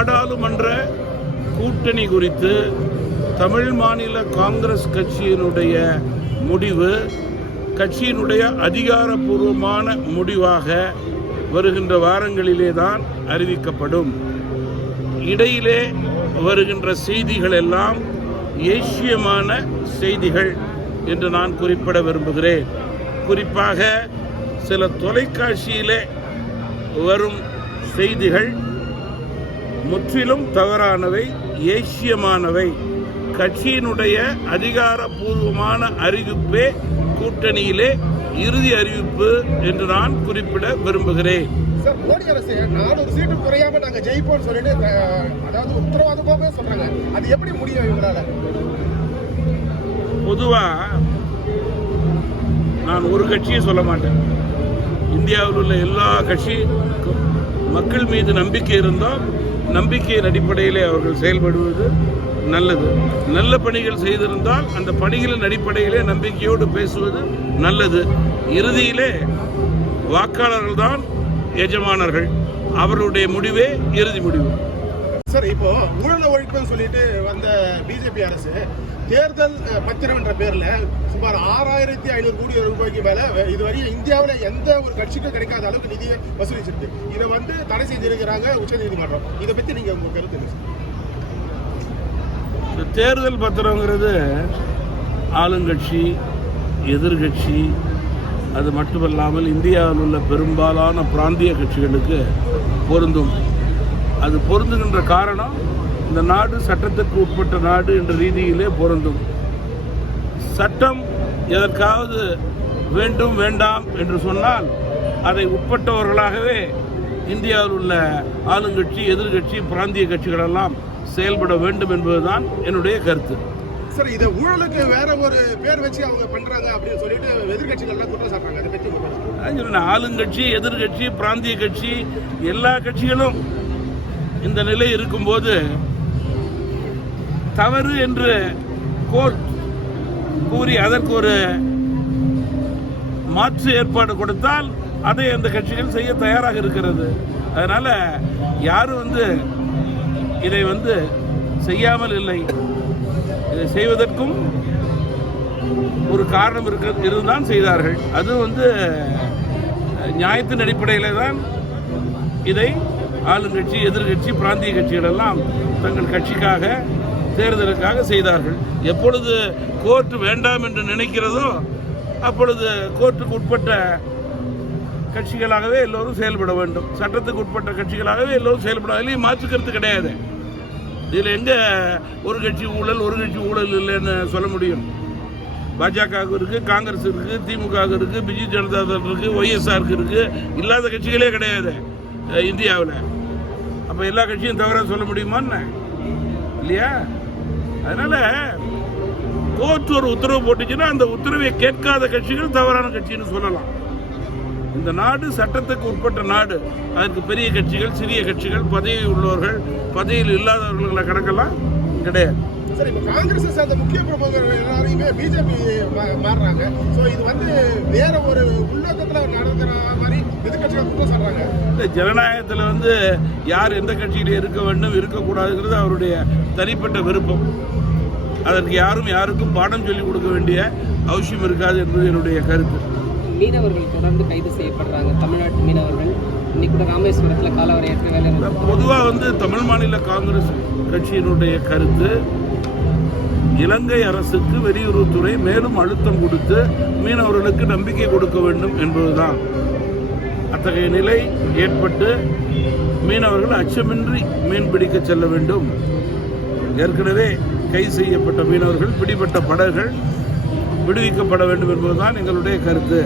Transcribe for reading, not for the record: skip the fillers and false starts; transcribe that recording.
நாடாளுமன்ற கூட்டணி குறித்து தமிழ் மாநில காங்கிரஸ் கட்சியினுடைய முடிவு கட்சியினுடைய அதிகாரப்பூர்வமான முடிவாக வருகின்ற வாரங்களிலே தான் அறிவிக்கப்படும். இடையிலே வருகின்ற செய்திகள் எல்லாம் ஏசியமான செய்திகள் என்று நான் குறிப்பிட விரும்புகிறேன். குறிப்பாக சில தொலைக்காட்சியிலே வரும் செய்திகள் முற்றிலும் தவறானவை, ஏசியமானவை. கட்சியினுடைய அதிகாரப்பூர்வமான அறிவிப்பே கூட்டணியிலே இறுதி அறிவிப்பு என்று நான் குறிப்பிட விரும்புகிறேன். மோடி அரசு 400 சீட்டு குறையாம நாங்க ஜெயிப்போம் சொல்லிட்டு அதாவது உத்தரவாதமாகவே சொல்றாங்க. அது எப்படி முடியும் இவங்களால? பொதுவா நான் ஒரு கட்சியை சொல்ல மாட்டேன். இந்தியாவில் உள்ள எல்லா கட்சிக்கும் மக்கள் மீது நம்பிக்கை இருந்தால் நம்பிக்கையின் அடிப்படையிலே அவர்கள் செயல்படுவது நல்லது. நல்ல பணிகள் செய்திருந்தால் அந்த பணிகளின் அடிப்படையிலே நம்பிக்கையோடு பேசுவது நல்லது. இறுதியிலே வாக்காளர்கள் தான் எஜமானர்கள். அவருடைய முடிவே இறுதி முடிவு. சார், இப்போ ஊழல் ஒழிப்புன்னு சொல்லிட்டு வந்த பிஜேபி அரசு தேர்தல் பத்திரம் என்ற பேர்ல சுமார் 6500 கோடி ரூபாய்க்கு மேல இதுவரையும் இந்தியாவில் எந்த ஒரு கட்சிக்கும் கிடைக்காத அளவுக்கு நிதியை வசூலிச்சிருக்கு. இதை தடை செய்திருக்கிறாங்க உச்சநீதிமன்றம். இதை பத்தி நீங்க உங்க கருத்து? தேர்தல் பத்திரங்கிறது ஆளுங்கட்சி, எதிர்கட்சி, அது மட்டுமல்லாமல் இந்தியாவில் உள்ள பெரும்பாலான பிராந்திய கட்சிகளுக்கு பொருந்தும். அது பொருந்துகின்ற காரணம், இந்த நாடு சட்டத்திற்கு உட்பட்ட நாடு என்ற ரீதியிலே பொருந்தும். சட்டம் எதற்காவது வேண்டும் வேண்டாம் என்று சொன்னால் அதை உட்பட்டவர்களாகவே இந்தியாவில் உள்ள ஆளுங்கட்சி, எதிர்கட்சி, பிராந்திய கட்சிகளெல்லாம் செயல்பட வேண்டும் என்பதுதான் என்னுடைய கருத்து. சார், இதை ஊழலுக்கு வேற ஒரு பேர் வச்சு அவங்க பண்றாங்க அப்படின்னு சொல்லிட்டு எதிர்கட்சிகள் குற்றம் சாட்டுறாங்க. அதை பற்றி ஆளுங்கட்சி, எதிர்கட்சி, பிராந்திய கட்சி எல்லா கட்சிகளும் இந்த நிலை இருக்கும்போது தவறு என்று கோர்ட் கூறி அதற்கு ஒரு மாற்று ஏற்பாடு கொடுத்தால் அதை அந்த கட்சிகள் செய்ய தயாராக இருக்கிறது. அதனால யாரும் இதை செய்யாமல் இல்லை. இதை செய்வதற்கும் ஒரு காரணம் இருந்தான் செய்தார்கள். அது நியாயத்தின் அடிப்படையில் தான் இதை ஆளுங்கட்சி, எதிர்கட்சி, பிராந்திய கட்சிகள் எல்லாம் தங்கள் கட்சிக்காக, தேர்தலுக்காக செய்தார்கள். எப்பொழுது கோர்ட் வேண்டாம் என்று நினைக்கிறதோ அப்பொழுது கோர்ட்டுக்கு உட்பட்ட கட்சிகளாகவே எல்லோரும் செயல்பட வேண்டும். சட்டத்துக்கு உட்பட்ட கட்சிகளாகவே எல்லோரும் செயல்பட மாற்றுக்கிறது கிடையாது. இதில் எங்க ஒரு கட்சி ஊழல், ஒரு கட்சி ஊழல் இல்லைன்னு சொல்ல முடியும்? பாஜக இருக்கு, காங்கிரஸ் இருக்கு, திமுக இருக்கு, பிஜு ஜனதா தள் இருக்கு, ஒய்எஸ்ஆர் இருக்கு. இல்லாத கட்சிகளே கிடையாது இந்தியாவில். அப்ப எல்லா கட்சியும் தவறாக சொல்ல முடியுமான்னு இல்லையா? அதனால கோர்ட் ஒரு உத்தரவு போட்டுச்சுன்னா அந்த உத்தரவை கேட்காத கட்சிகள் தவறான கட்சின்னு சொல்லலாம். இந்த நாடு சட்டத்துக்கு உட்பட்ட நாடு. அதற்கு பெரிய கட்சிகள், சிறிய கட்சிகள், பதவி உள்ளவர்கள், பதவியில் இல்லாதவர்களை கணக்கெல்லாம் கிடையாது. சார், இப்போ காங்கிரஸ் சேர்ந்த முக்கிய பிரமுகர்கள் எல்லாரையுமே பிஜேபி மாறுறாங்க. ஸோ இது வேற ஒரு உள்நோக்கத்தில் நடக்கிற மாதிரி எதிர்கட்சிகள் குற்றம் சொல்றாங்க. இந்த ஜனநாயகத்தில் யார் எந்த கட்சியில் இருக்க வேண்டும், இருக்கக்கூடாதுங்கிறது அவருடைய தனிப்பட்ட விருப்பம். அதற்கு யாருக்கும் பாடம் சொல்லிக் கொடுக்க வேண்டிய அவசியம் இருக்காது என்பது என்னுடைய கருத்து. மீனவர்கள் தொடர்ந்து கைது செய்யப்படுறாங்க. தமிழ்நாட்டு மீனவர்கள் இன்னைக்கு கூட ராமேஸ்வரத்தில் காலவரையற்ற வேலை. பொதுவாக தமிழ் மாநில காங்கிரஸ் கட்சியினுடைய கருத்து, இலங்கை அரசுக்கு வெளியுறவுத்துறை மேலும் அழுத்தம் கொடுத்து மீனவர்களுக்கு நம்பிக்கை கொடுக்க வேண்டும் என்பதுதான். அத்தகைய நிலை ஏற்பட்டு மீனவர்கள் அச்சமின்றி மீன் பிடிக்க செல்ல வேண்டும். ஏற்கனவே கைது செய்யப்பட்ட மீனவர்கள், பிடிபட்ட படகுகள் விடுவிக்கப்பட வேண்டும் என்பதுதான் எங்களுடைய கருத்து.